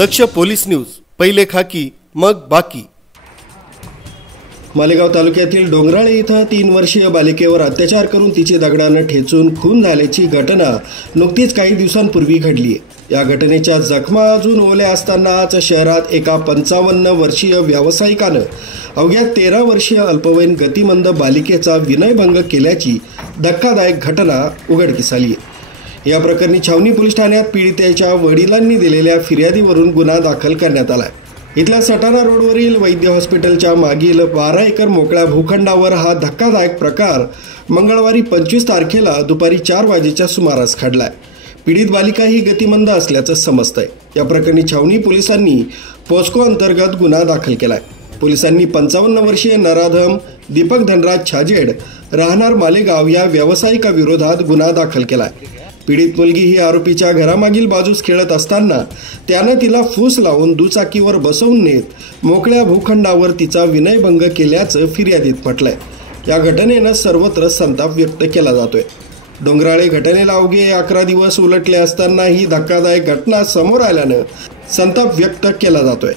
दक्ष police news, पहिले खाकी मग बाकी। मालेगाव तालुक्यातील डोंगराळे इथं 3 वर्षीय बालिकेवर अत्याचार करून तिचे दगडाने ठेचून खून झाल्याची घटना नुकतीच काही दिवसांपूर्वी घडली आहे। या घटनेच्या जखमा अजून ओल्या असताना आज शहरात एका 55 वर्षीय व्यावसायिकानं अवघ्या 13 वर्षीय अल्पवयीन गतिमंद बालिकेचा विनयभंग केल्याची धक्कादायक घटना उघडकीस आली आहे। या प्रकरणी छावणी पोलीस ठाण्यात पीडितेच्या वडिलांनी दिलेल्या फिर्यादीवरून गुन्हा दाखल करण्यात आला आहे। इथल्या सटाणा रोडवरील वैद्य हॉस्पिटलच्या मागील 12 एकर मोकळ्या भूखंडावर हा धक्कादायक प्रकार मंगळवारी 25 तारखेला दुपारी 4 वाजेच्या सुमारास घडलाय। पीडित बालिका ही गतिमंद असल्याचं समजतंय। या प्रकरणी छावणी पोलिसांनी पोस्को अंतर्गत गुन्हा दाखल केलाय। पोलिसांनी 55 वर्षीय नराधम दीपक धनराज छाजेड राहणार मालेगाव या व्यावसायिकाविरोधात गुन्हा दाखल केलाय। पीडित मुलगी ही आरोपीच्या घरामागील बाजूस खेळत असताना त्यानं तिला फूस लावून दुचाकीवर बसवून नेत मोकळ्या भूखंडावर तिचा विनयभंग केल्याचं फिर्यादीत म्हटलंय। या घटनेनं सर्वत्र संताप व्यक्त केला जातोय। डोंगराळे घटनेला अवघे 11 दिवस उलटले असताना ही धक्कादायक घटना समोर आल्यानं संताप व्यक्त केला जातोय।